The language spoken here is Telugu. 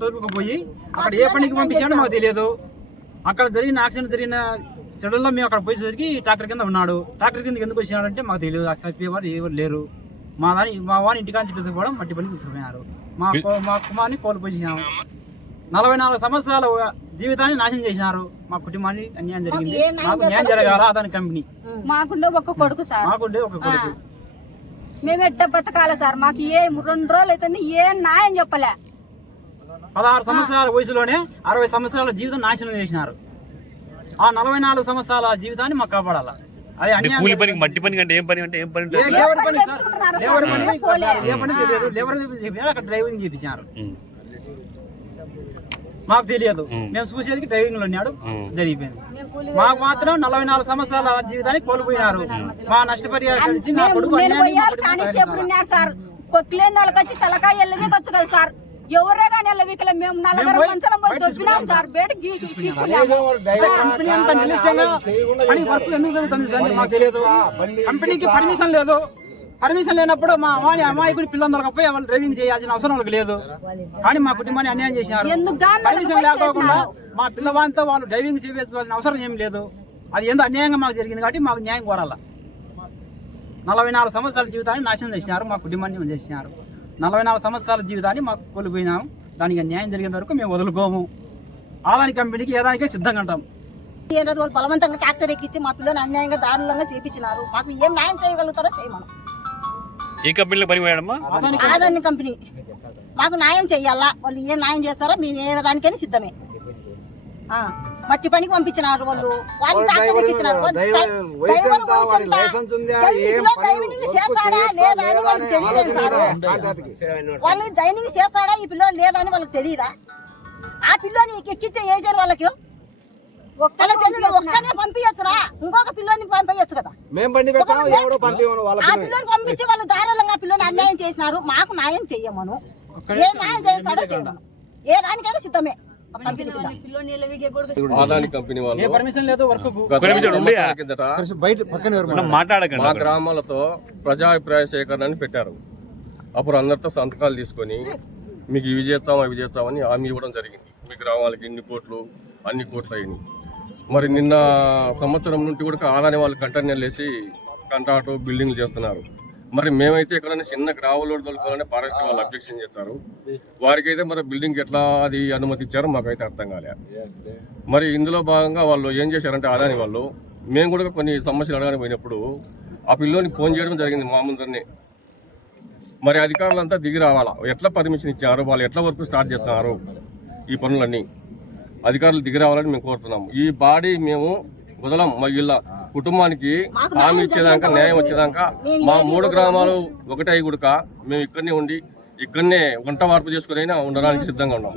తోలుకుపోయి అక్కడ ఏ పనికి పంపించాడో మాకు తెలియదు. అక్కడ జరిగిన యాక్సిడెంట్ జరిగిన చెడుల్లో మేము అక్కడ పోయేసరికి ట్రాక్టర్ కింద ఉన్నాడు. ట్రాక్టర్ కింద ఎందుకు వచ్చినాడంటే మాకు తెలియదు. చెప్పేవారు ఎవరు లేరు. మా వాడిని ఇంటికాంచి తీసుకుపోవడం మట్టి పనికి తీసుకుపోయినారు. మా కుమార్ని కోల్పోయినాము. 44 సంవత్సరాల జీవితాన్ని నాశనం చేసినారు. మా కుటుంబాన్ని అన్యాయం జరిగింది. మాకు న్యాయం జరగాల. అదాని కంపెనీ మాకుండే ఒక కొడుకు సార్. మాకుండే ఒక కొడుకు. మేము ఎట్ట బతకాల సార్. మాకు ఏ 2 రోజులు అవుతుంది. ఏ న్యాయం చెప్పలే. 16 సంవత్సరాల వయసులోనే 60 సంవత్సరాల జీవితం నాశనం చేసినారు. ఆ 44 సంవత్సరాల జీవితాన్ని మాకు కాపాడాల. అది మట్టి పని అంటే ఏం పని అంటే ఏం పని లేబర్ పని సార్. లేబర్ పని తెలియదు. లేబర్ అక్కడ డ్రైవింగ్ చేపించారు. మాకు తెలియదు. మేము చూసేది డ్రైవింగ్ లో ఉన్నాడు. జరిగిపోయింది. మాకు మాత్రం 44 సంవత్సరాల జీవితాన్ని కోల్పోయినారు. మా నష్టపరిహారం ఇచ్చి నా కొడుకు తలకాయ ఎల్లవీకొచ్చు కదా సార్. ఎవరే కానీ ఎల్లవీకలే. మేము 4 మంచాలం పోయి దొరికినాం సార్. బయటకి కంపెనీ అంతా నిలిచంగా పని వర్క్ ఎందుకు జరుగుతుంది సార్ మాకు తెలియదు. కంపెనీకి పర్మిషన్ లేదు. పర్మిషన్ లేనప్పుడు మా అమాయకుడి పిల్లలు దొరకపోయి వాళ్ళు డ్రైవింగ్ చేయాల్సిన అవసరం వాళ్ళకి లేదు. కానీ మా కుటుంబాన్ని అన్యాయం చేసినారు. పర్మిషన్ లేకోకుండా మా పిల్లవాడితో వాళ్ళు డ్రైవింగ్ చేసుకోవాల్సిన అవసరం ఏం లేదు. అది ఎందుకు అన్యాయంగా మాకు జరిగింది కాబట్టి మాకు న్యాయం కోరాల. 44 సంవత్సరాల జీవితాన్ని నాశనం చేసినారు. మా కుటుంబాన్ని చేసినారు. 44 సంవత్సరాల జీవితాన్ని మాకు కోల్పోయినాము. దానికి న్యాయం జరిగేంత వరకు మేము వదులుకోము. ఆదాని కంపెనీకి ఏదానికే సిద్ధంగా ఉంటాం. వాళ్ళు బలవంతంగా ట్రాక్టర్ ఎక్కించి మా పిల్లలు అన్యాయంగా దారుణంగా చేపించినారు. మాకు ఏం న్యాయం చేయగలుగుతారో చేయమను. ఏ కంపెనీలో పని పోయాడమ్మా? ఆదాని కంపెనీ. మాకు న్యాయం చెయ్యాలా. వాళ్ళు ఏం న్యాయం చేస్తారో మేము ఏ దానికైనా సిద్ధమే. మట్టి పనికి పంపించినారు. వాళ్ళు ట్రాక్టర్ ఎక్కించినారు. డ్రైవింగ్ చేస్తాడా లేదా అని వాళ్ళకి తెలియదు. వాళ్ళు డ్రైవింగ్ చేస్తాడా ఈ పిల్లలు లేదా అని వాళ్ళకి తెలియదా? ఆ పిల్లని ఎక్కించే ఏజర్ వాళ్ళకి ఒక్కనే పంపించరా? ఇంకొక పిల్లని పంపించచ్చు కదా. ఆ పిల్లని పంపించి వాళ్ళు ధారాళంగా పిల్లని అన్యాయం చేసినారు. మాకు న్యాయం చెయ్యమను. ఏ న్యాయం చేస్తాడో చేయమను. ఏ దానికైనా సిద్ధమే. మా గ్రామాలతో ప్రజాభిప్రాయ సేకరణ అని పెట్టారు. అప్పుడు అందరితో సంతకాలు తీసుకొని మీకు ఇవి చేస్తాం అవి చేస్తామని హామీ ఇవ్వడం జరిగింది. మీ గ్రామాలకి ఇన్ని కోట్లు అన్ని కోట్లు అయినాయి. మరి నిన్న సంవత్సరం నుండి కూడా ఆదాని వాళ్ళు కంటైనర్లు వేసి కంటాటో బిల్డింగ్లు చేస్తున్నారు. మరి మేమైతే ఎక్కడైనా చిన్న గ్రావల్ రోడ్ దొరుకుతారని ఫారెస్ట్ వాళ్ళు అబ్జెక్షన్ చేస్తారు. వారికైతే మరి బిల్డింగ్ ఎట్లా అది అనుమతి ఇచ్చారో మాకైతే అర్థం కాలే. మరి ఇందులో భాగంగా వాళ్ళు ఏం చేశారంటే ఆదాని వాళ్ళు మేము కూడా కొన్ని సమస్యలు అడగడానికి పోయినప్పుడు ఆ పిల్లోని ఫోన్ చేయడం జరిగింది మా ముందరనే. మరి అధికారులంతా దిగి రావాలా. ఎట్లా పర్మిషన్ ఇచ్చారు, వాళ్ళు ఎట్లా వర్క్ స్టార్ట్ చేస్తున్నారు, ఈ పనులన్నీ అధికారులు దిగి రావాలని మేము కోరుతున్నాము. ఈ బాడీ మేము వదలం. మా ఇళ్ళ కుటుంబానికి హామీ ఇచ్చేదాకా న్యాయం వచ్చేదాకా మా 3 గ్రామాలు ఒకటే గుడక మేము ఇక్కడనే ఉండి ఇక్కడనే వంట వార్పు చేసుకుని ఉండడానికి సిద్ధంగా ఉన్నాం.